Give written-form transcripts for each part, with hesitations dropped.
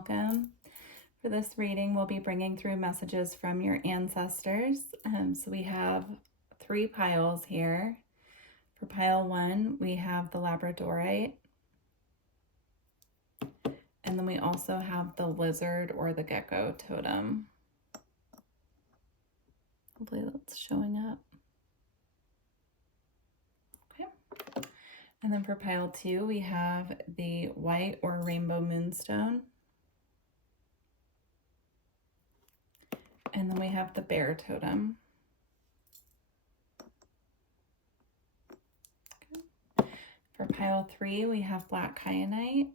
welcome. For this reading, we'll be bringing through messages from your ancestors. So we have 3 piles here. For pile 1, we have the Labradorite. And then we also have the lizard or the gecko totem. Hopefully that's showing up. Okay. And then for pile 2, we have the white or rainbow moonstone. And then we have the bear totem. Okay. For pile 3, we have black kyanite.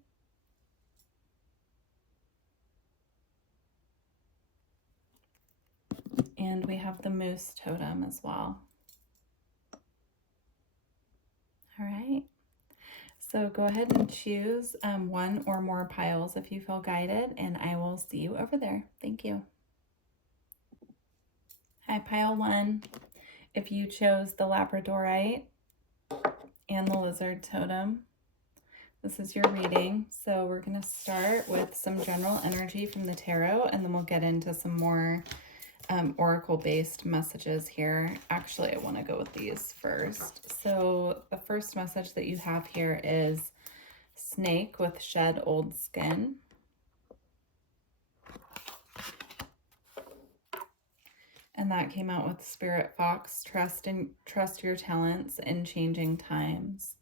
And we have the moose totem as well. All right. So go ahead and choose 1 or more piles if you feel guided, and I will see you over there. Thank you. Hi, pile 1. If you chose the Labradorite and the lizard totem, this is your reading. So we're going to start with some general energy from the tarot, and then we'll get into some more oracle-based messages here. Actually, I want to go with these first. So the first message that you have here is snake with shed old skin. And that came out with Spirit Fox, trust your talents in changing times.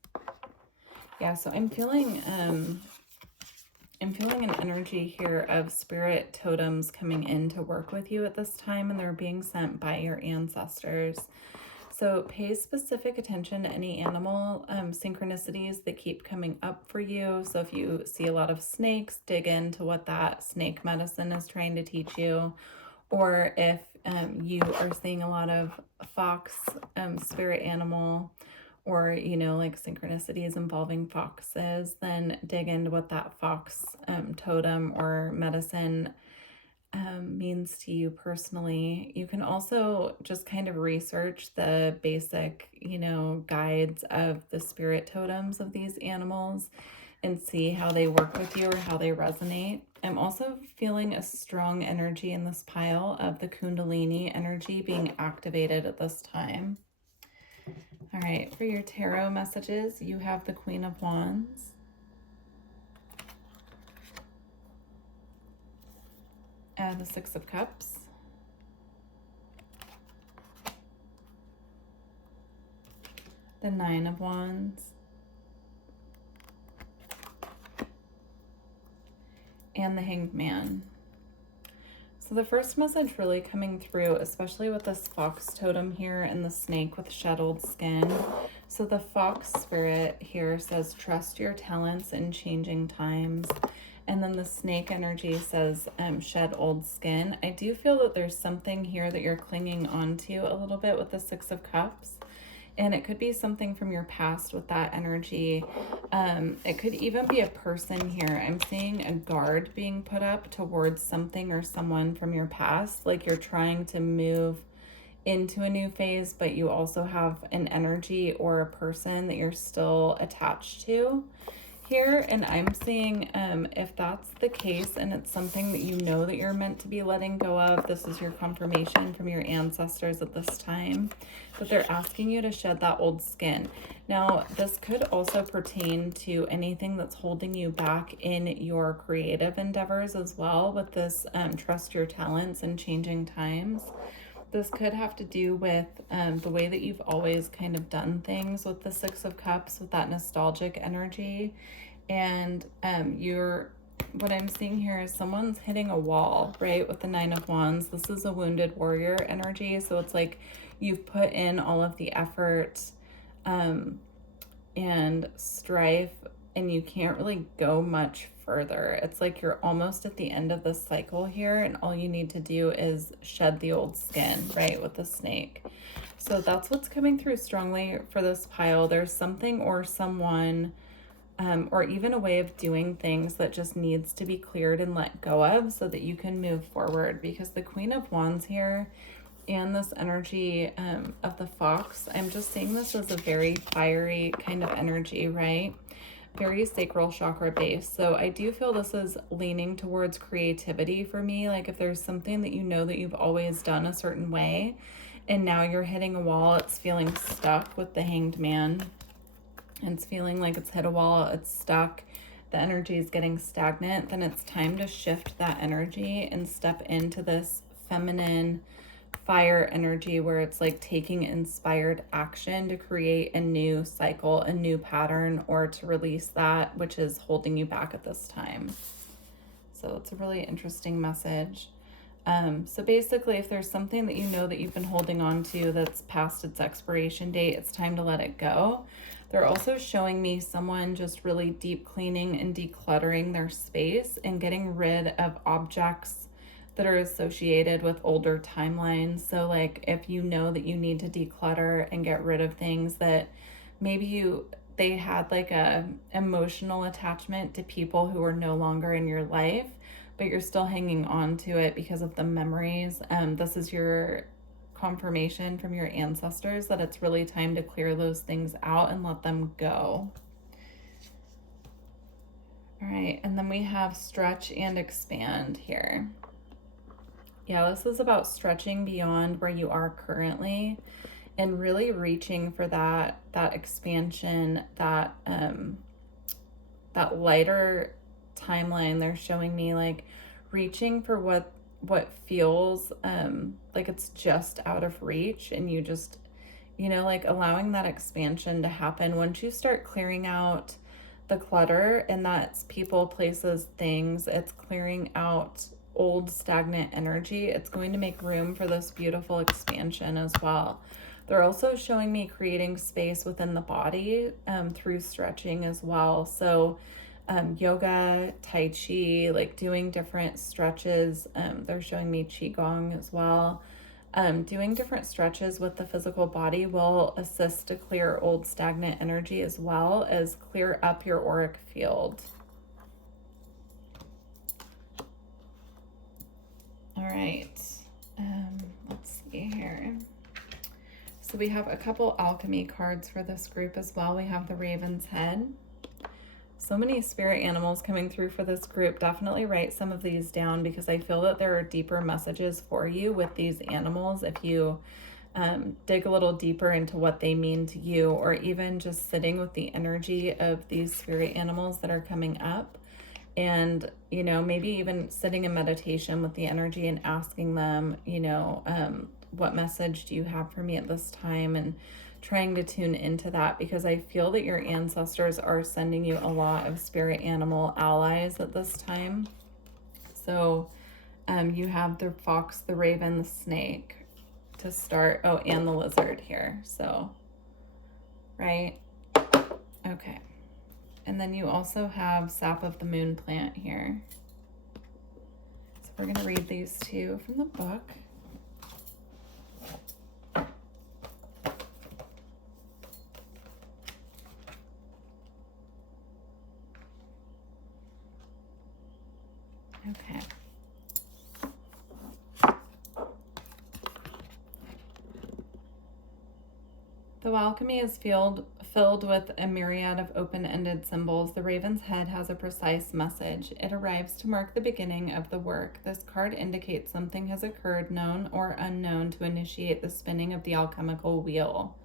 Yeah, so I'm feeling an energy here of spirit totems coming in to work with you at this time, and they're being sent by your ancestors. So pay specific attention to any animal synchronicities that keep coming up for you. So if you see a lot of snakes, dig into what that snake medicine is trying to teach you. Or if you are seeing a lot of fox spirit animal, or, you know, like synchronicities involving foxes, then dig into what that fox totem or medicine means to you personally. You can also just kind of research the basic, you know, guides of the spirit totems of these animals and see how they work with you or how they resonate. I'm also feeling a strong energy in this pile of the Kundalini energy being activated at this time. All right, for your tarot messages, you have the Queen of Wands, the Six of Cups, the Nine of Wands, and the Hanged Man. So the first message really coming through, especially with this fox totem here and the snake with shed old skin. So the fox spirit here says, trust your talents in changing times. And then the snake energy says, shed old skin. I do feel that there's something here that you're clinging onto a little bit with the Six of Cups. And it could be something from your past with that energy. It could even be a person here. I'm seeing a guard being put up towards something or someone from your past. Like you're trying to move into a new phase, but you also have an energy or a person that you're still attached to here. And I'm seeing if that's the case and it's something that you know that you're meant to be letting go of, this is your confirmation from your ancestors at this time, that they're asking you to shed that old skin. Now, this could also pertain to anything that's holding you back in your creative endeavors as well with this trust your talents in changing times. This could have to do with the way that you've always kind of done things with the Six of Cups, with that nostalgic energy. And what I'm seeing here is someone's hitting a wall, right, with the Nine of Wands. This is a wounded warrior energy. So it's like you've put in all of the effort and strife, and you can't really go much further. It's like you're almost at the end of the cycle here, and all you need to do is shed the old skin, right, with the snake. So that's what's coming through strongly for this pile. There's something or someone or even a way of doing things that just needs to be cleared and let go of so that you can move forward, because the Queen of Wands here and this energy of the fox, I'm just seeing this as a very fiery kind of energy, right? very sacral chakra based. So I do feel this is leaning towards creativity for me. Like if there's something that you know that you've always done a certain way and now you're hitting a wall, it's feeling stuck with the Hanged Man. It's feeling like it's hit a wall, it's stuck, the energy is getting stagnant, then it's time to shift that energy and step into this feminine fire energy where it's like taking inspired action to create a new cycle, a new pattern, or to release that which is holding you back at this time. So it's a really interesting message. So basically, if there's something that you know that you've been holding on to that's past its expiration date, it's time to let it go. They're also showing me someone just really deep cleaning and decluttering their space and getting rid of objects that are associated with older timelines. So like if you know that you need to declutter and get rid of things that maybe they had like a emotional attachment to people who are no longer in your life, but you're still hanging on to it because of the memories. This is your confirmation from your ancestors that it's really time to clear those things out and let them go. All right, and then we have stretch and expand here. Yeah, this is about stretching beyond where you are currently and really reaching for that expansion, that lighter timeline. They're showing me like reaching for what feels like it's just out of reach, and you just, you know, like allowing that expansion to happen. Once you start clearing out the clutter, and that's people, places, things, it's clearing out old stagnant energy, it's going to make room for this beautiful expansion as well. They're also showing me creating space within the body through stretching as well. So yoga, tai chi, like doing different stretches. They're showing me qigong as well. Doing different stretches with the physical body will assist to clear old stagnant energy as well as clear up your auric field. All right, let's see here. So we have a couple alchemy cards for this group as well. We have the Raven's Head. So many spirit animals coming through for this group. Definitely write some of these down because I feel that there are deeper messages for you with these animals if you dig a little deeper into what they mean to you, or even just sitting with the energy of these spirit animals that are coming up. And, you know, maybe even sitting in meditation with the energy and asking them, you know, what message do you have for me at this time? And trying to tune into that, because I feel that your ancestors are sending you a lot of spirit animal allies at this time. So you have the fox, the raven, the snake to start. Oh, and the lizard here. So, right? Okay. And then you also have sap of the moon plant here. So we're going to read these two from the book. Okay. Though alchemy is filled with a myriad of open-ended symbols, the Raven's Head has a precise message. It arrives to mark the beginning of the work. This card indicates something has occurred, known or unknown, to initiate the spinning of the alchemical wheel.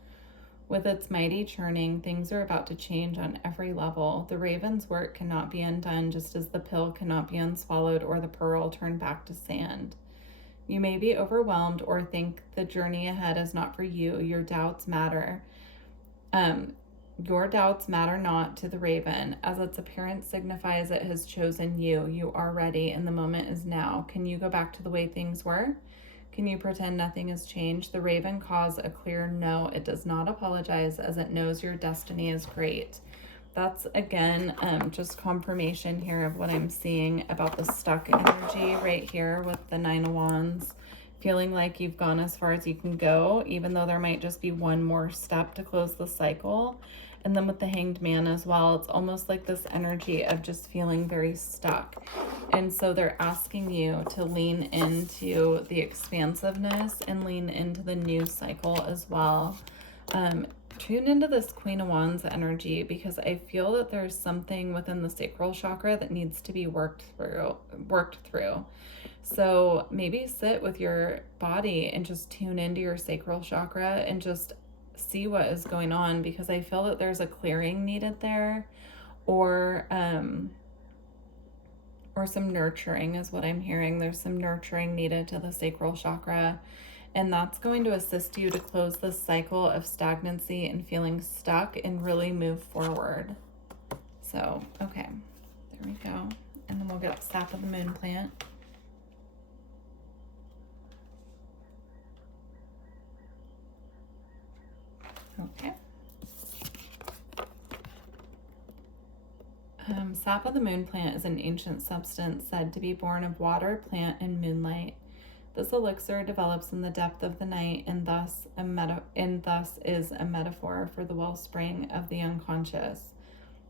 With its mighty churning, things are about to change on every level. The Raven's work cannot be undone, just as the pill cannot be unswallowed or the pearl turned back to sand. You may be overwhelmed or think the journey ahead is not for you. Your doubts matter. Your doubts matter not to the Raven, as its appearance signifies it has chosen you. You are ready, and the moment is now. Can you go back to the way things were? Can you pretend nothing has changed? The Raven caws a clear no. It does not apologize, as it knows your destiny is great. That's, again, just confirmation here of what I'm seeing about the stuck energy right here with the Nine of Wands. Feeling like you've gone as far as you can go, even though there might just be one more step to close the cycle. And then with the Hanged Man as well, it's almost like this energy of just feeling very stuck. And so they're asking you to lean into the expansiveness and lean into the new cycle as well. Tune into this Queen of Wands energy, because I feel that there's something within the sacral chakra that needs to be worked through. So maybe sit with your body and just tune into your sacral chakra and just see what is going on, because I feel that there's a clearing needed there, or some nurturing is what I'm hearing. There's some nurturing needed to the sacral chakra, and that's going to assist you to close this cycle of stagnancy and feeling stuck and really move forward. So, okay, there we go. And then we'll get sap of the moon plant. Okay. Sap of the moon plant is an ancient substance said to be born of water, plant, and moonlight. This elixir develops in the depth of the night, and thus is a metaphor for the wellspring of the unconscious.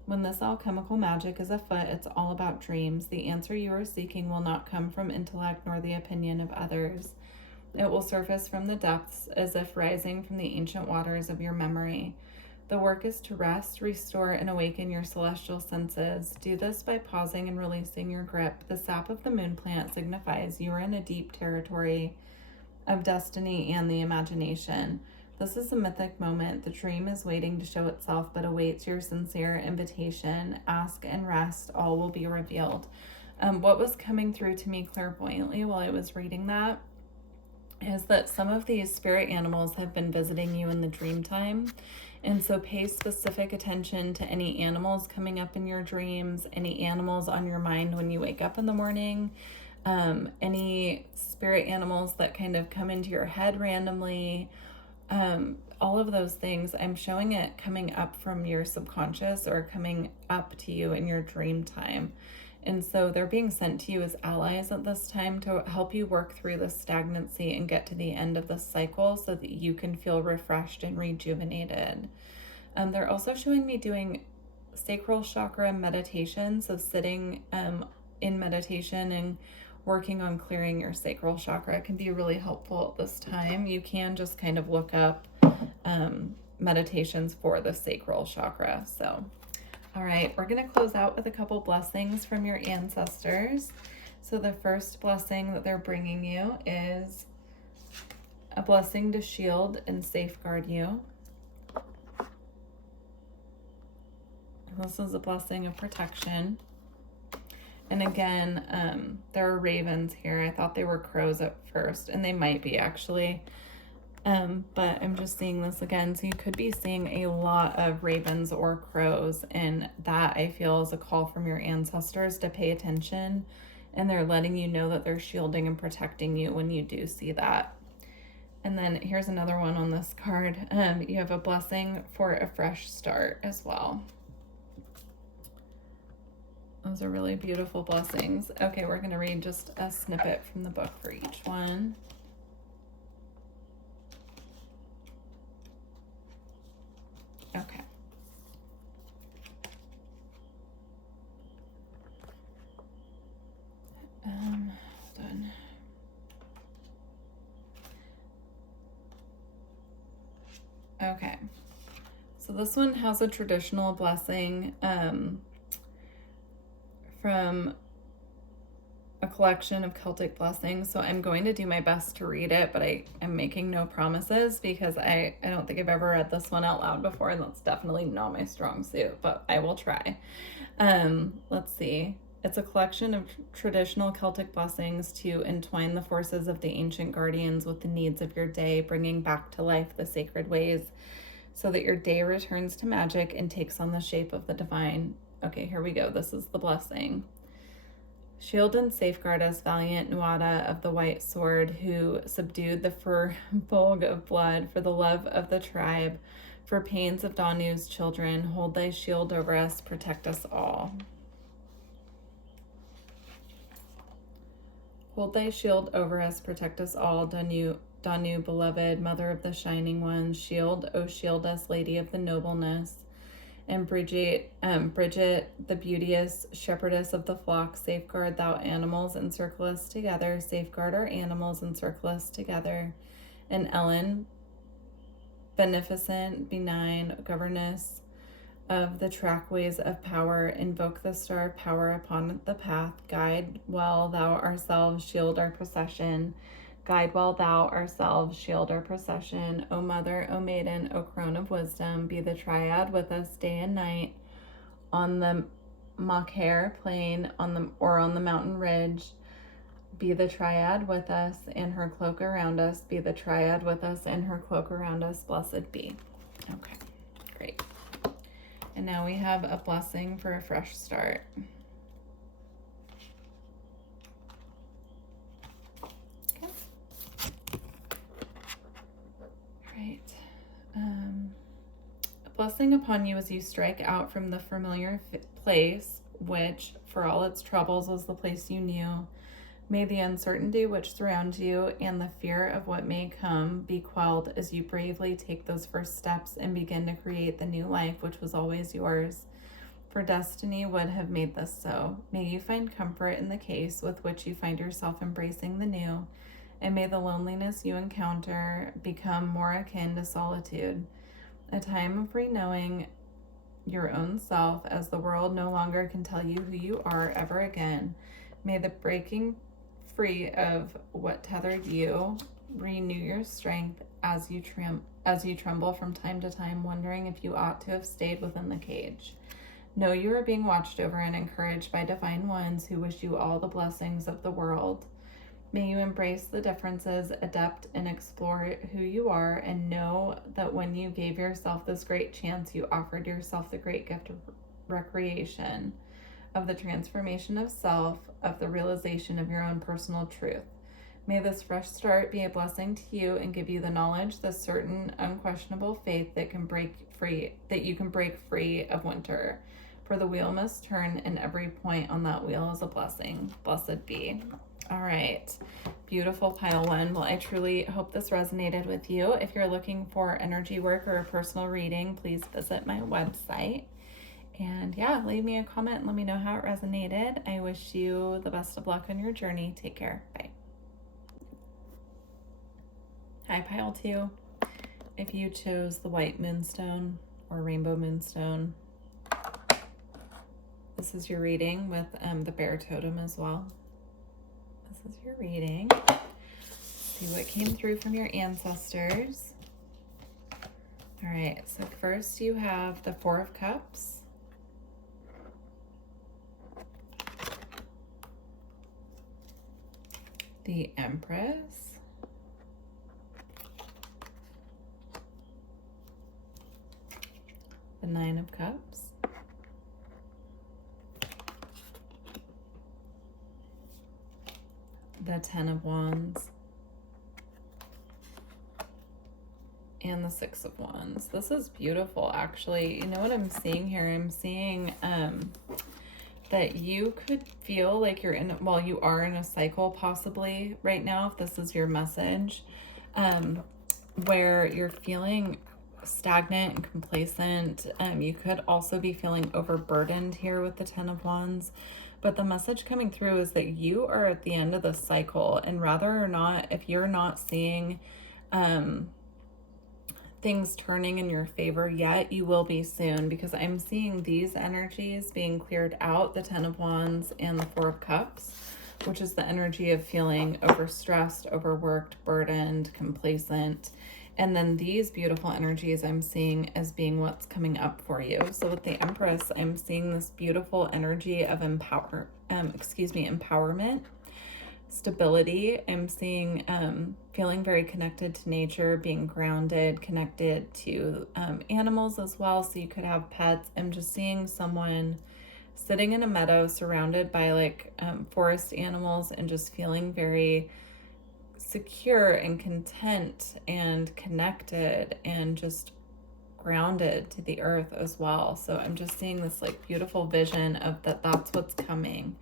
When this alchemical magic is afoot, it's all about dreams. The answer you are seeking will not come from intellect nor the opinion of others. It will surface from the depths as if rising from the ancient waters of your memory. The work is to rest, restore, and awaken your celestial senses. Do this by pausing and releasing your grip. The sap of the moon plant signifies you are in a deep territory of destiny and the imagination. This is a mythic moment. The dream is waiting to show itself, but awaits your sincere invitation. Ask and rest, all will be revealed. What was coming through to me clairvoyantly while I was reading that is that some of these spirit animals have been visiting you in the dream time. And so pay specific attention to any animals coming up in your dreams, any animals on your mind when you wake up in the morning, any spirit animals that kind of come into your head randomly, all of those things. I'm showing it coming up from your subconscious or coming up to you in your dream time. And so they're being sent to you as allies at this time to help you work through the stagnancy and get to the end of the cycle so that you can feel refreshed and rejuvenated. They're also showing me doing sacral chakra meditation, so sitting in meditation and working on clearing your sacral chakra can be really helpful at this time. You can just kind of look up meditations for the sacral chakra. So all right, we're going to close out with a couple blessings from your ancestors. So the first blessing that they're bringing you is a blessing to shield and safeguard you. This is a blessing of protection. And again, there are ravens here. I thought they were crows at first, and they might be actually. But I'm just seeing this again. So you could be seeing a lot of ravens or crows, and that I feel is a call from your ancestors to pay attention, and they're letting you know that they're shielding and protecting you when you do see that. And then here's another one on this card. You have a blessing for a fresh start as well. Those are really beautiful blessings. Okay, we're going to read just a snippet from the book for each one. Okay. Hold on. Okay. So this one has a traditional blessing from a collection of Celtic blessings. So I'm going to do my best to read it, but I am making no promises because I don't think I've ever read this one out loud before, and that's definitely not my strong suit, but I will try. Let's see. It's a collection of traditional Celtic blessings to entwine the forces of the ancient guardians with the needs of your day, bringing back to life the sacred ways so that your day returns to magic and takes on the shape of the divine. Okay, here we go. This is the blessing. Shield and safeguard us, valiant Nuada of the white sword, who subdued the furbolg of blood for the love of the tribe, for pains of Danu's children. Hold thy shield over us, protect us all. Hold thy shield over us, protect us all, Danu, beloved, mother of the shining one. Shield, O shield us, lady of the nobleness. And Bridget, the beauteous shepherdess of the flock, safeguard thou animals, encircle us together. Safeguard our animals, encircle us together. And Ellen, beneficent, benign governess of the trackways of power, invoke the star of power upon the path, guide while thou ourselves shield our procession. Guide while thou ourselves shield our procession. O Mother, O Maiden, O Crone of Wisdom, be the triad with us day and night on the Macaire plain on the mountain ridge. Be the triad with us and her cloak around us. Be the triad with us and her cloak around us. Blessed be. Okay, great. And now we have a blessing for a fresh start. Right. A blessing upon you as you strike out from the familiar place, which, for all its troubles, was the place you knew. May the uncertainty which surrounds you and the fear of what may come be quelled as you bravely take those first steps and begin to create the new life which was always yours. For destiny would have made this so. May you find comfort in the case with which you find yourself embracing the new, and may the loneliness you encounter become more akin to solitude, a time of reknowing your own self as the world no longer can tell you who you are ever again. May the breaking free of what tethered you renew your strength as you tremble from time to time, wondering if you ought to have stayed within the cage. Know you are being watched over and encouraged by divine ones who wish you all the blessings of the world. May you embrace the differences, adapt and explore who you are, and know that when you gave yourself this great chance, you offered yourself the great gift of recreation, of the transformation of self, of the realization of your own personal truth. May this fresh start be a blessing to you and give you the knowledge, the certain, unquestionable faith that you can break free of winter. For the wheel must turn, and every point on that wheel is a blessing. Blessed be. All right, beautiful pile one. Well, I truly hope this resonated with you. If you're looking for energy work or a personal reading, please visit my website. And yeah, leave me a comment and let me know how it resonated. I wish you the best of luck on your journey. Take care. Bye. Hi, pile two. If you chose the white moonstone or rainbow moonstone, this is your reading with the bear totem as well. This is your reading. See what came through from your ancestors. All right, so first you have the Four of Cups. The Empress. The Nine of Cups. The Ten of Wands. And the Six of Wands. This is beautiful, actually. You know what I'm seeing here? I'm seeing that you could feel like you're in, well, you are in a cycle possibly right now, if this is your message, where you're feeling stagnant and complacent. You could also be feeling overburdened here with the Ten of Wands. But the message coming through is that you are at the end of the cycle, and rather or not, if you're not seeing things turning in your favor yet, you will be soon, because I'm seeing these energies being cleared out, the Ten of Wands and the Four of Cups, which is the energy of feeling overstressed, overworked, burdened, complacent. And then these beautiful energies I'm seeing as being what's coming up for you. So with the Empress, I'm seeing this beautiful energy of empowerment, stability. I'm seeing feeling very connected to nature, being grounded, connected to animals as well. So you could have pets. I'm just seeing someone sitting in a meadow surrounded by like forest animals and just feeling very secure and content and connected and just grounded to the earth as well. So I'm just seeing this like beautiful vision of that's what's coming.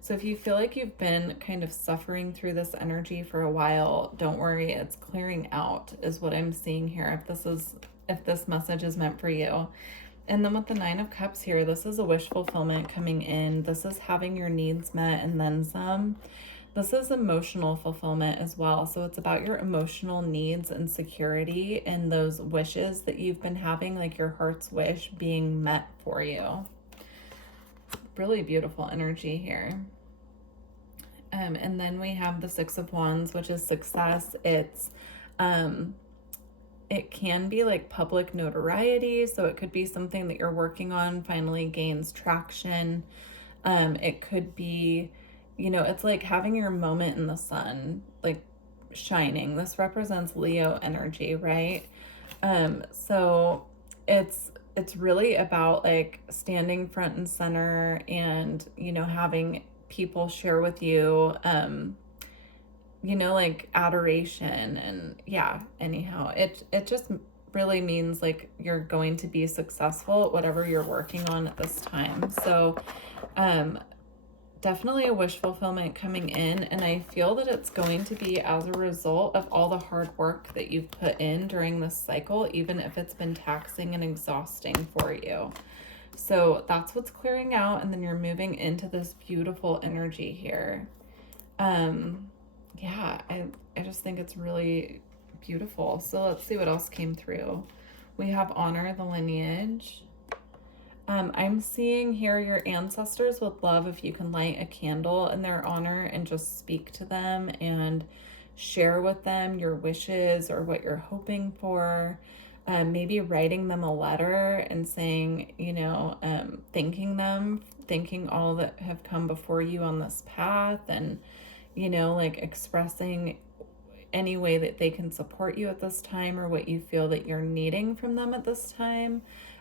So if you feel like you've been kind of suffering through this energy for a while, don't worry, it's clearing out is what I'm seeing here. If this message is meant for you. And then with the Nine of Cups here, this is a wish fulfillment coming in. This is having your needs met and then some. This is emotional fulfillment as well. So it's about your emotional needs and security and those wishes that you've been having, like your heart's wish being met for you. Really beautiful energy here. And then we have the Six of Wands, which is success. It's it can be like public notoriety, so it could be something that you're working on finally gains traction. It could be, you know, it's like having your moment in the sun, like shining. This represents Leo energy, right? So it's really about like standing front and center and, you know, having people share with you, you know, like adoration. And yeah, anyhow, it just really means like you're going to be successful at whatever you're working on at this time. So definitely a wish fulfillment coming in, and I feel that it's going to be as a result of all the hard work that you've put in during this cycle, even if it's been taxing and exhausting for you. So that's what's clearing out, and then you're moving into this beautiful energy here. Yeah, I just think it's really beautiful. So let's see what else came through. We have honor the lineage. I'm seeing here your ancestors would love if you can light a candle in their honor and just speak to them and share with them your wishes or what you're hoping for. Maybe writing them a letter and saying, you know, thanking all that have come before you on this path, and, you know, like expressing any way that they can support you at this time or what you feel that you're needing from them at this time.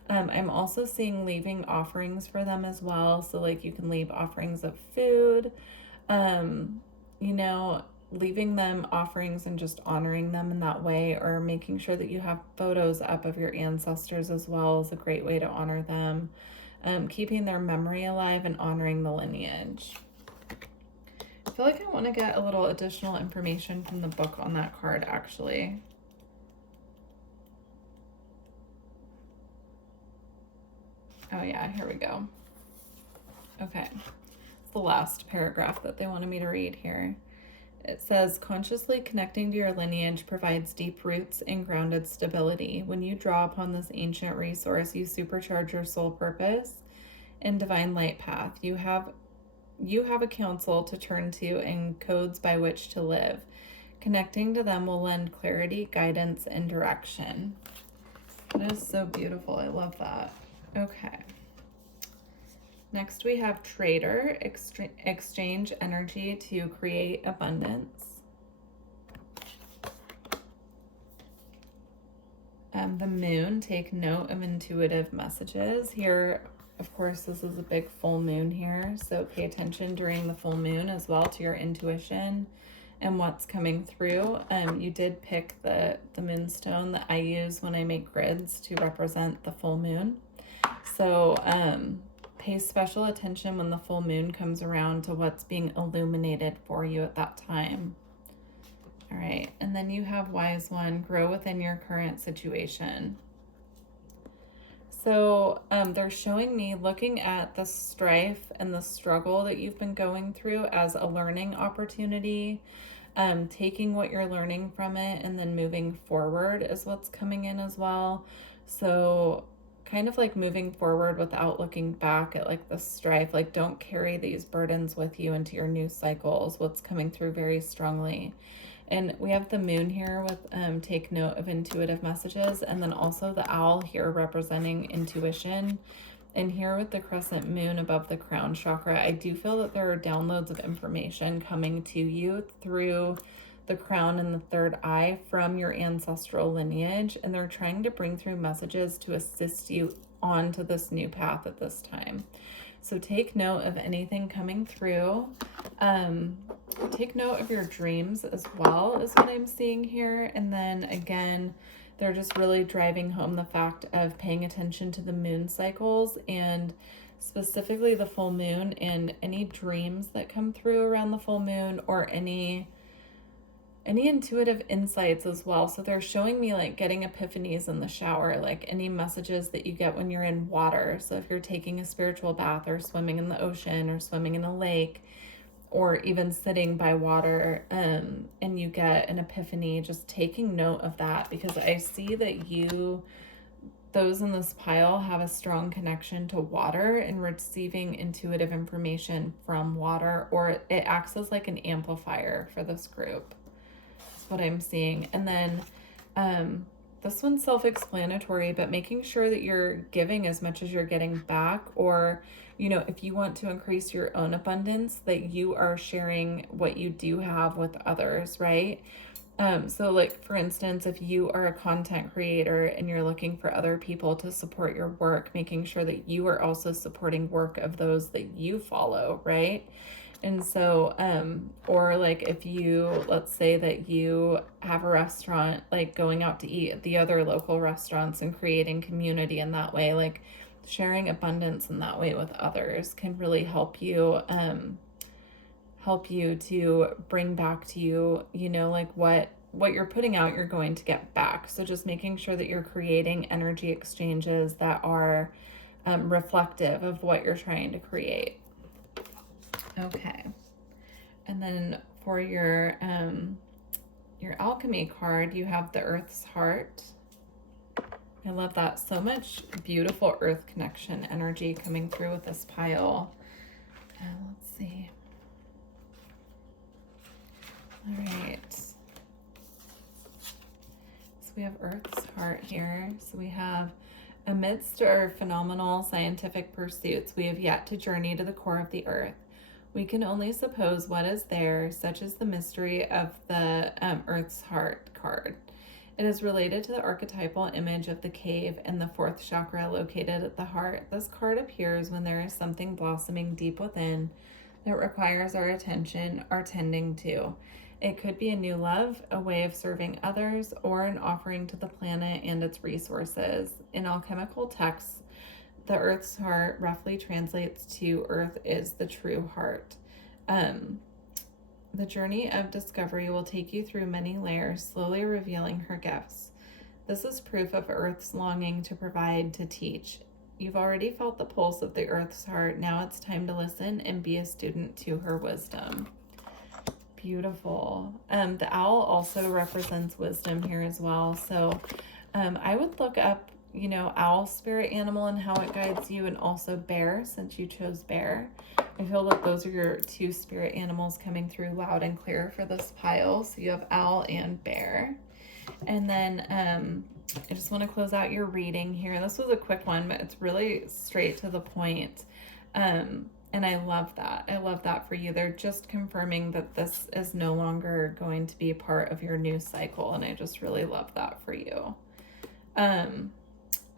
I'm also seeing leaving offerings for them as well. So like you can leave offerings of food, you know, leaving them offerings and just honoring them in that way, or making sure that you have photos up of your ancestors as well is a great way to honor them. Keeping their memory alive and honoring the lineage. I feel like I want to get a little additional information from the book on that card, actually. Oh yeah, here we go. Okay, it's the last paragraph that they wanted me to read here. It says, consciously connecting to your lineage provides deep roots and grounded stability. When you draw upon this ancient resource, you supercharge your soul purpose and divine light path. You have a counsel to turn to and codes by which to live. Connecting to them will lend clarity, guidance, and direction. That is so beautiful. I love that. Okay. Next we have trader, exchange energy to create abundance. The moon, take note of intuitive messages. Here, of course, this is a big full moon here, so pay attention during the full moon as well to your intuition and what's coming through. You did pick the Moonstone that I use when I make grids to represent the full moon. So pay special attention when the full moon comes around to what's being illuminated for you at that time. All right, and then you have Wise One, grow within your current situation. So they're showing me looking at the strife and the struggle that you've been going through as a learning opportunity, taking what you're learning from it and then moving forward is what's coming in as well. So kind of like moving forward without looking back at like the strife, like don't carry these burdens with you into your new cycles, what's coming through very strongly. And we have the moon here with take note of intuitive messages, and then also the owl here representing intuition. And here with the crescent moon above the crown chakra, I do feel that there are downloads of information coming to you through the crown and the third eye from your ancestral lineage, and they're trying to bring through messages to assist you onto this new path at this time. So take note of anything coming through. Take note of your dreams as well, is what I'm seeing here. And then again, they're just really driving home the fact of paying attention to the moon cycles and specifically the full moon and any dreams that come through around the full moon, or any intuitive insights as well. So they're showing me like getting epiphanies in the shower, like any messages that you get when you're in water. So if you're taking a spiritual bath or swimming in the ocean or swimming in a lake, or even sitting by water, and you get an epiphany, just taking note of that, because I see that those in this pile have a strong connection to water and receiving intuitive information from water, or it acts as like an amplifier for this group. That's what I'm seeing. And then this one's self-explanatory, but making sure that you're giving as much as you're getting back, or, you know, if you want to increase your own abundance, that you are sharing what you do have with others, right? So like, for instance, if you are a content creator and you're looking for other people to support your work, making sure that you are also supporting work of those that you follow, right? And so, or like if you, let's say that you have a restaurant, like going out to eat at the other local restaurants and creating community in that way, like sharing abundance in that way with others can really help you to bring back to you, you know, like what you're putting out, you're going to get back. So just making sure that you're creating energy exchanges that are reflective of what you're trying to create. Okay. And then for your alchemy card, you have the Earth's Heart. I love that. So much beautiful earth connection energy coming through with this pile. Let's see. All right. So we have Earth's Heart here. So we have, amidst our phenomenal scientific pursuits, we have yet to journey to the core of the earth. We can only suppose what is there, such is the mystery of the Earth's Heart card. It is related to the archetypal image of the cave and the fourth chakra located at the heart. This card appears when there is something blossoming deep within that requires our attention, our tending to. It could be a new love, a way of serving others, or an offering to the planet and its resources. In alchemical texts, the Earth's Heart roughly translates to Earth is the true heart. The journey of discovery will take you through many layers, slowly revealing her gifts. This is proof of Earth's longing to provide, to teach. You've already felt the pulse of the Earth's Heart. Now it's time to listen and be a student to her wisdom. Beautiful. The owl also represents wisdom here as well. So I would look up, you know, owl spirit animal and how it guides you, and also bear, since you chose bear. I feel that those are your two spirit animals coming through loud and clear for this pile. So you have owl and bear. And then I just want to close out your reading here. This was a quick one, but it's really straight to the point. And I love that. I love that for you. They're just confirming that this is no longer going to be a part of your new cycle. And I just really love that for you.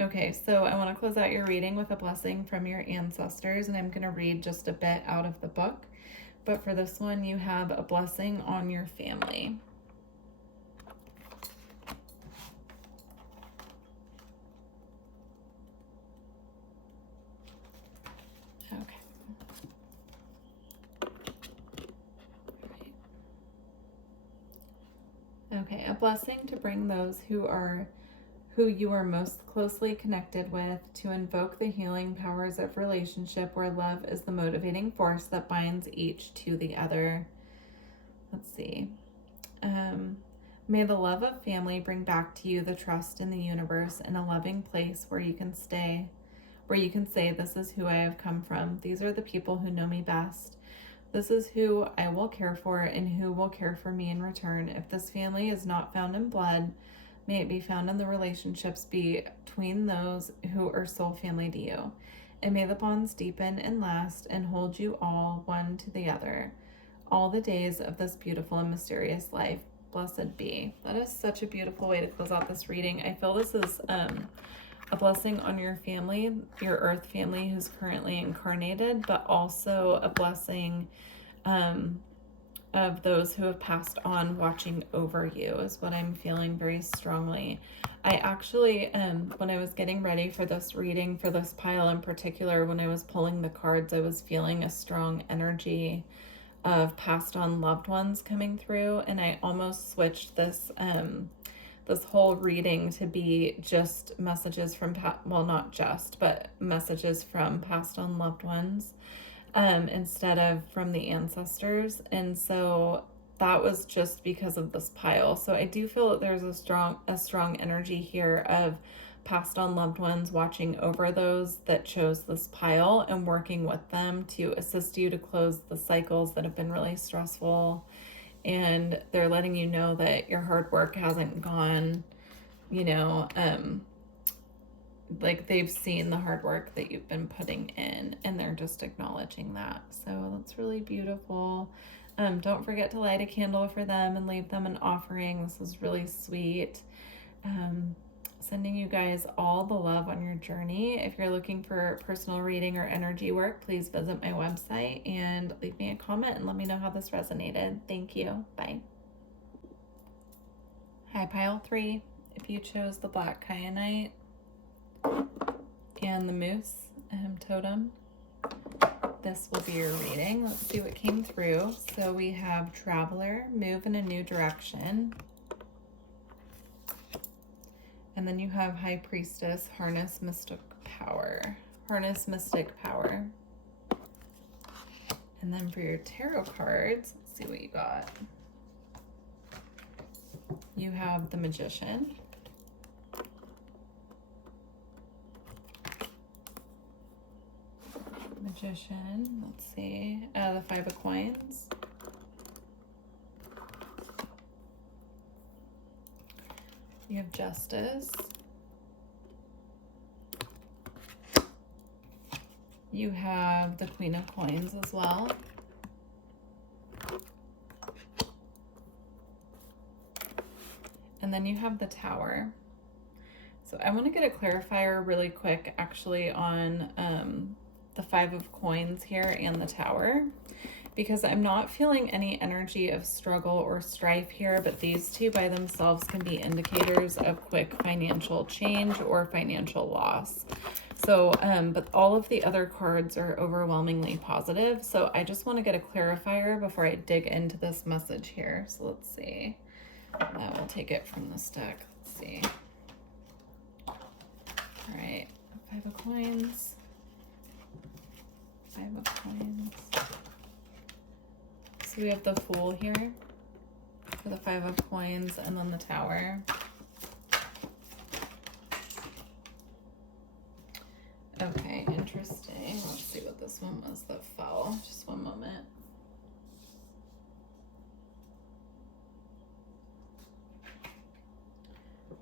Okay, so I want to close out your reading with a blessing from your ancestors, and I'm going to read just a bit out of the book. But for this one, you have a blessing on your family. Okay. Okay, a blessing to bring those who you are most closely connected with, to invoke the healing powers of relationship where love is the motivating force that binds each to the other. Let's see. May the love of family bring back to you the trust in the universe and a loving place where you can say, this is who I have come from. These are the people who know me best. This is who I will care for and who will care for me in return. If this family is not found in blood, may it be found in the relationships between those who are soul family to you. And may the bonds deepen and last and hold you all one to the other, all the days of this beautiful and mysterious life. Blessed be. That is such a beautiful way to close out this reading. I feel this is a blessing on your family, your earth family who's currently incarnated, but also a blessing of those who have passed on watching over you is what I'm feeling very strongly. I actually, when I was getting ready for this reading, for this pile in particular, when I was pulling the cards, I was feeling a strong energy of passed on loved ones coming through, and I almost switched this this whole reading to be just messages from, well, not just, but messages from passed on loved ones. instead of from the ancestors. And so that was just because of this pile. So I do feel that there's a strong energy here of passed on loved ones watching over those that chose this pile and working with them to assist you to close the cycles that have been really stressful. And they're letting you know that your hard work hasn't gone, you know, like they've seen the hard work that you've been putting in, and they're just acknowledging that. So that's really beautiful. Don't forget to light a candle for them and leave them an offering. This is really sweet. Sending you guys all the love on your journey. If you're looking for personal reading or energy work, please visit my website and leave me a comment and let me know how this resonated. Thank you. Bye. Hi, pile 3. If you chose the black kyanite and the moose totem, this will be your reading. Let's see what came through. So we have traveler, move in a new direction. And then you have high priestess, harness mystic power. Harness mystic power. And then for your tarot cards, let's see what you got. You have the magician. Magician, let's see, the 5 of coins. You have justice. You have the queen of coins as well. And then you have the tower. So I want to get a clarifier really quick actually on the 5 of coins here and the tower, because I'm not feeling any energy of struggle or strife here, but these two by themselves can be indicators of quick financial change or financial loss. So, but all of the other cards are overwhelmingly positive. So I just want to get a clarifier before I dig into this message here. So let's see. I will take it from this deck. Let's see. All right, 5 of coins. 5 of coins. So we have the Fool here for the 5 of coins, and then the Tower. Okay, interesting. Let's see what this one was that fell. Just one moment.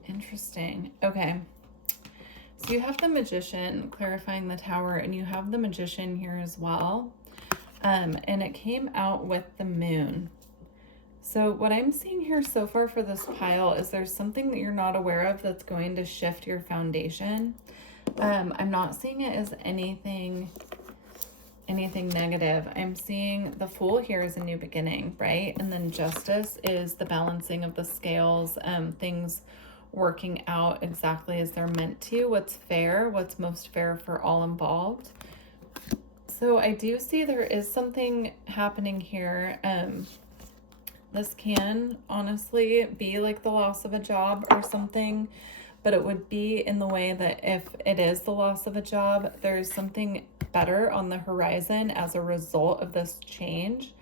Interesting. Okay. So you have the Magician clarifying the Tower, and you have the Magician here as well. And it came out with the Moon. So what I'm seeing here so far for this pile is there's something that you're not aware of that's going to shift your foundation. I'm not seeing it as anything negative. I'm seeing the Fool here as a new beginning, right? And then Justice is the balancing of the scales, things working out exactly as they're meant to, what's fair, what's most fair for all involved. So I do see there is something happening here. This can honestly be like the loss of a job or something, but it would be in the way that if it is the loss of a job, there's something better on the horizon as a result of this change.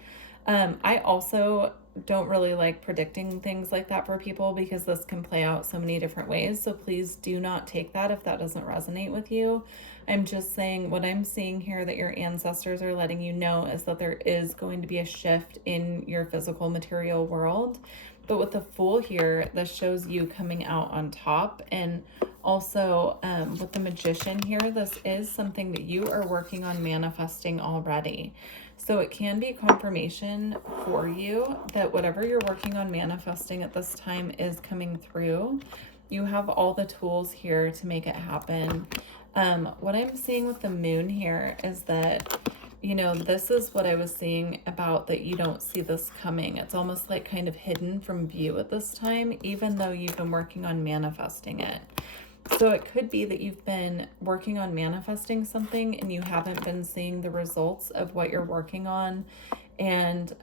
I also don't really like predicting things like that for people because this can play out so many different ways. So please do not take that if that doesn't resonate with you. I'm just saying what I'm seeing here that your ancestors are letting you know is that there is going to be a shift in your physical material world. But with the Fool here, this shows you coming out on top. And also with the Magician here, this is something that you are working on manifesting already. So it can be confirmation for you that whatever you're working on manifesting at this time is coming through. You have all the tools here to make it happen. What I'm seeing with the Moon here is that, you know, this is what I was seeing about that you don't see this coming. It's almost like kind of hidden from view at this time, even though you've been working on manifesting it. So it could be that you've been working on manifesting something and you haven't been seeing the results of what you're working on. And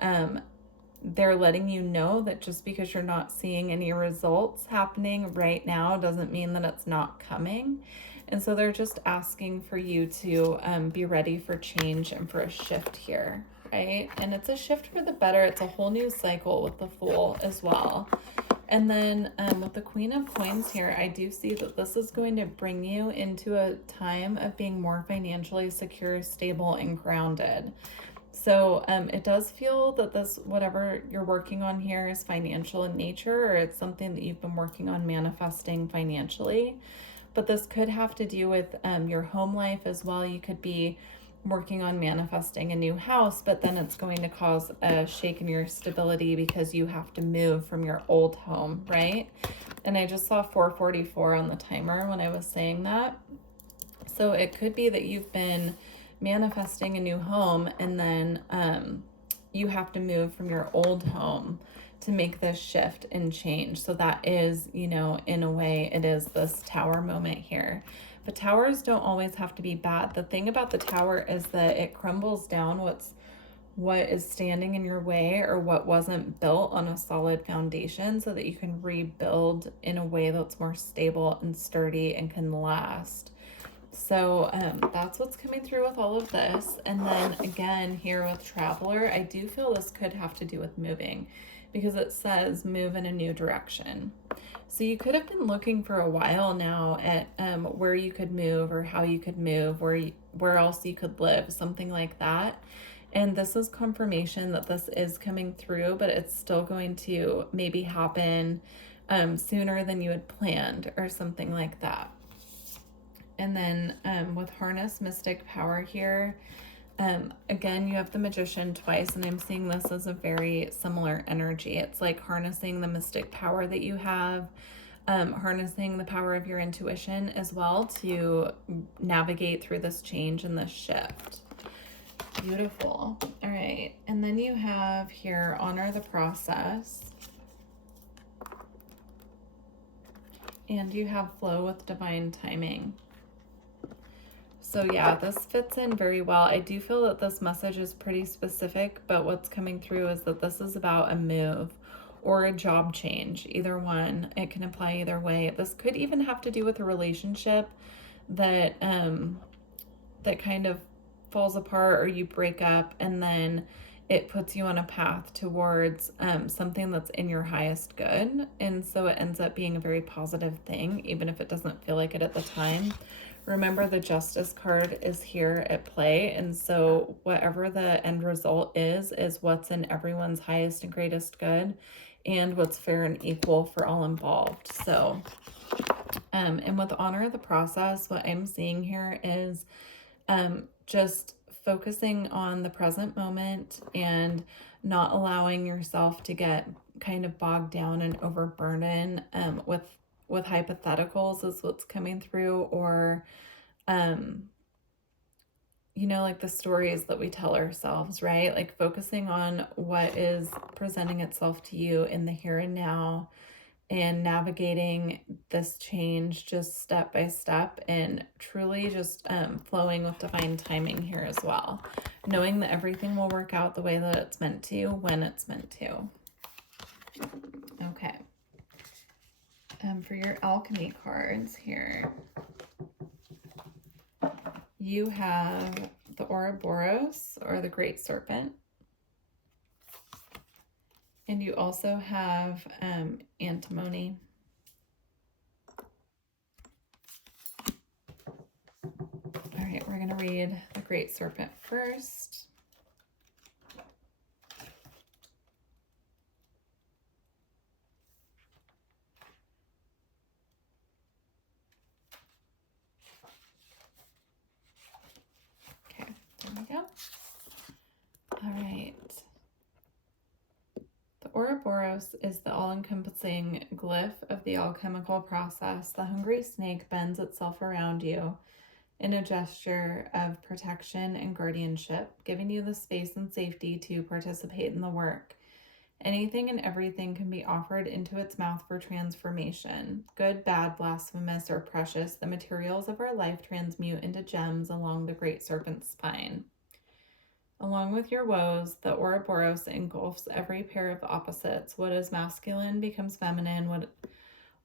they're letting you know that just because you're not seeing any results happening right now doesn't mean that it's not coming. And so they're just asking for you to be ready for change and for a shift here, right? And it's a shift for the better. It's a whole new cycle with the Fool as well. And then with the Queen of Coins here, I do see that this is going to bring you into a time of being more financially secure, stable, and grounded. So it does feel that this, whatever you're working on here, is financial in nature, or it's something that you've been working on manifesting financially. But this could have to do with your home life as well. You could be working on manifesting a new house, but then it's going to cause a shake in your stability because you have to move from your old home, right? And I just saw 4:44 on the timer when I was saying that. So it could be that you've been manifesting a new home, and then you have to move from your old home to make this shift and change. So that is, you know, in a way, it is this tower moment here. But towers don't always have to be bad. The thing about the tower is that it crumbles down what is standing in your way or what wasn't built on a solid foundation, so that you can rebuild in a way that's more stable and sturdy and can last. So that's what's coming through with all of this. And then again, here with Traveler, I do feel this could have to do with moving, because it says move in a new direction. So you could have been looking for a while now at where you could move or how you could move, where else you could live, something like that. And this is confirmation that this is coming through, but it's still going to maybe happen sooner than you had planned or something like that. And then with Harness Mystic Power here, again, you have the Magician twice, and I'm seeing this as a very similar energy. It's like harnessing the mystic power that you have, harnessing the power of your intuition as well to navigate through this change and this shift. Beautiful. All right. And then you have here, honor the process. And you have flow with divine timing. So yeah, this fits in very well. I do feel that this message is pretty specific, but what's coming through is that this is about a move or a job change. Either one, it can apply either way. This could even have to do with a relationship that that kind of falls apart, or you break up, and then it puts you on a path towards something that's in your highest good. And so it ends up being a very positive thing, even if it doesn't feel like it at the time. Remember, the Justice card is here at play, and so whatever the end result is what's in everyone's highest and greatest good, and what's fair and equal for all involved. So, and with honor the process, what I'm seeing here is just focusing on the present moment and not allowing yourself to get kind of bogged down and overburdened with hypotheticals is what's coming through, or you know, like the stories that we tell ourselves, right? Like focusing on what is presenting itself to you in the here and now, and navigating this change just step by step, and truly just flowing with divine timing here as well, knowing that everything will work out the way that it's meant to, when it's meant to. Okay. For your alchemy cards here, you have the Ouroboros, or the Great Serpent. And you also have antimony. All right, we're going to read the Great Serpent first. Okay, there we go. All right. The Ouroboros is the all-encompassing glyph of the alchemical process. The hungry snake bends itself around you in a gesture of protection and guardianship, giving you the space and safety to participate in the work. Anything and everything can be offered into its mouth for transformation. Good, bad, blasphemous, or precious, the materials of our life transmute into gems along the Great Serpent's spine. Along with your woes, the Ouroboros engulfs every pair of opposites. What is masculine becomes feminine.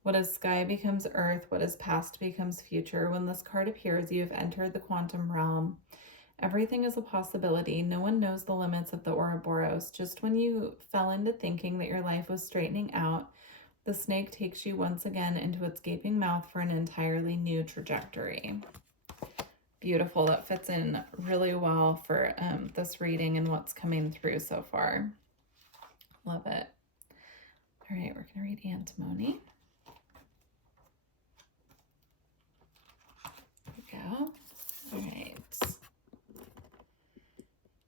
What is sky becomes earth. What is past becomes future. When this card appears, you have entered the quantum realm. Everything is a possibility. No one knows the limits of the Ouroboros. Just when you fell into thinking that your life was straightening out, the snake takes you once again into its gaping mouth for an entirely new trajectory. Beautiful. That fits in really well for this reading and what's coming through so far. Love it. All right, we're going to read antimony. There we go. All right.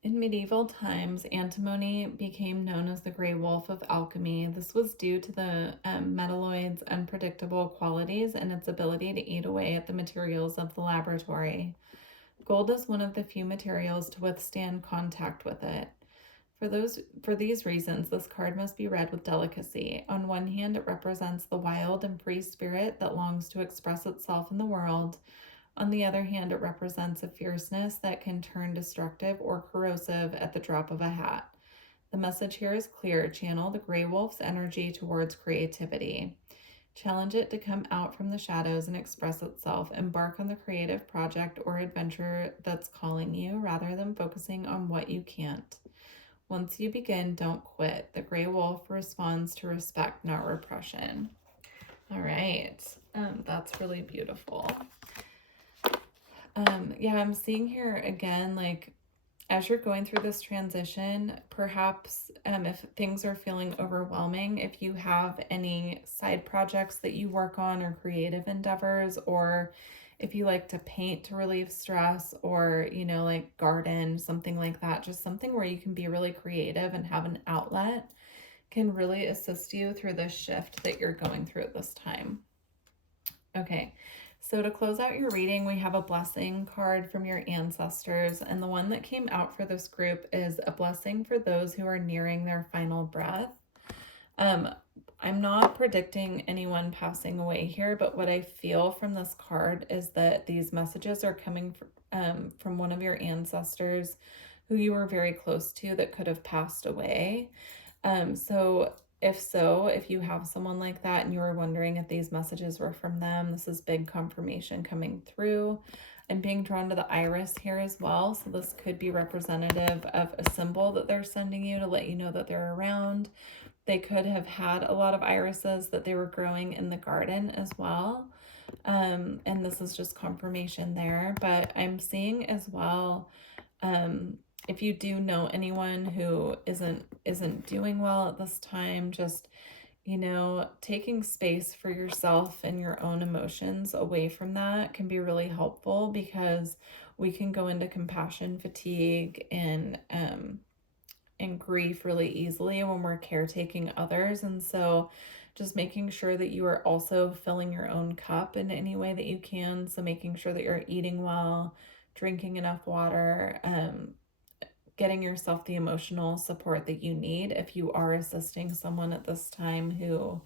In medieval times, antimony became known as the gray wolf of alchemy. This was due to the metalloid's unpredictable qualities and its ability to eat away at the materials of the laboratory. Gold is one of the few materials to withstand contact with it. For these reasons, this card must be read with delicacy. On one hand, it represents the wild and free spirit that longs to express itself in the world. On the other hand, it represents a fierceness that can turn destructive or corrosive at the drop of a hat. The message here is clear. Channel the gray wolf's energy towards creativity. Challenge it to come out from the shadows and express itself. Embark on the creative project or adventure that's calling you rather than focusing on what you can't. Once you begin, don't quit. The gray wolf responds to respect, not repression. All right. That's really beautiful. Yeah, I'm seeing here again, like, as you're going through this transition, perhaps if things are feeling overwhelming, if you have any side projects that you work on or creative endeavors, or if you like to paint to relieve stress, or, you know, like garden, something like that, just something where you can be really creative and have an outlet, can really assist you through this shift that you're going through at this time. Okay. So to close out your reading, we have a blessing card from your ancestors. And the one that came out for this group is a blessing for those who are nearing their final breath. I'm not predicting anyone passing away here, but what I feel from this card is that these messages are coming from one of your ancestors who you were very close to that could have passed away. If you have someone like that and you were wondering if these messages were from them, this is big confirmation coming through. I'm being drawn to the iris here as well. So this could be representative of a symbol that they're sending you to let you know that they're around. They could have had a lot of irises that they were growing in the garden as well. And this is just confirmation there. But I'm seeing as well, if you do know anyone who isn't doing well at this time, just, you know, taking space for yourself and your own emotions away from that can be really helpful, because we can go into compassion fatigue and grief really easily when we're caretaking others. And so just making sure that you are also filling your own cup in any way that you can. So making sure that you're eating well, drinking enough water, getting yourself the emotional support that you need if you are assisting someone at this time who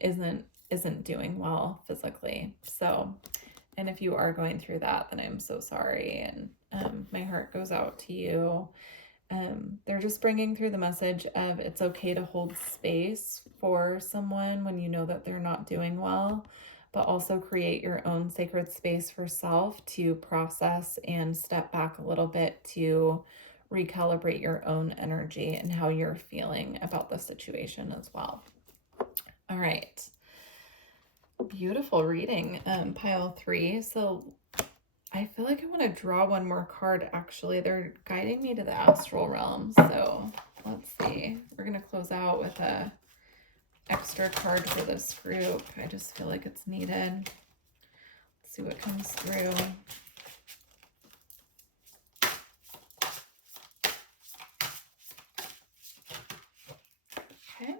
isn't doing well physically. So, and if you are going through that, then I'm so sorry, and my heart goes out to you. They're just bringing through the message of it's okay to hold space for someone when you know that they're not doing well, but also create your own sacred space for self to process and step back a little bit to recalibrate your own energy and how you're feeling about the situation as well. All right. Beautiful reading, pile 3. So I feel like I want to draw one more card, actually. They're guiding me to the astral realm. So let's see. We're going to close out with a extra card for this group. I just feel like it's needed. Let's see what comes through. Okay.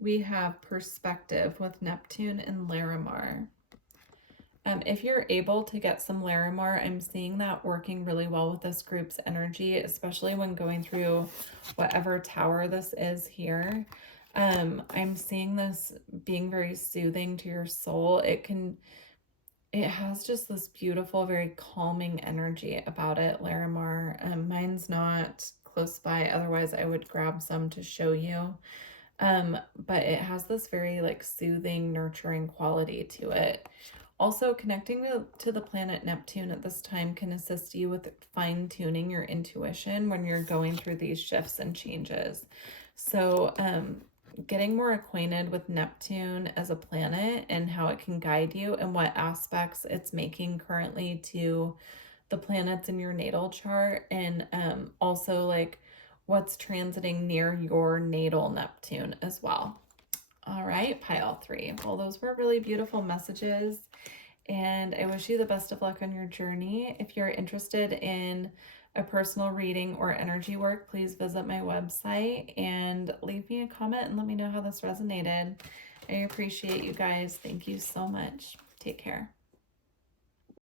We have perspective with Neptune and Larimar. If you're able to get some Larimar, I'm seeing that working really well with this group's energy, especially when going through whatever tower this is here. I'm seeing this being very soothing to your soul. It can It has just this beautiful, very calming energy about it, Larimar. Mine's not close by, otherwise I would grab some to show you. But it has this very like soothing, nurturing quality to it. Also, connecting to the planet Neptune at this time can assist you with fine-tuning your intuition when you're going through these shifts and changes. So, getting more acquainted with Neptune as a planet and how it can guide you and what aspects it's making currently to the planets in your natal chart, and also like what's transiting near your natal Neptune as well. All right, pile 3. Well, those were really beautiful messages, and I wish you the best of luck on your journey. If you're interested in a personal reading or energy work, please visit my website and leave me a comment and let me know how this resonated. I appreciate you guys. Thank you so much. Take care.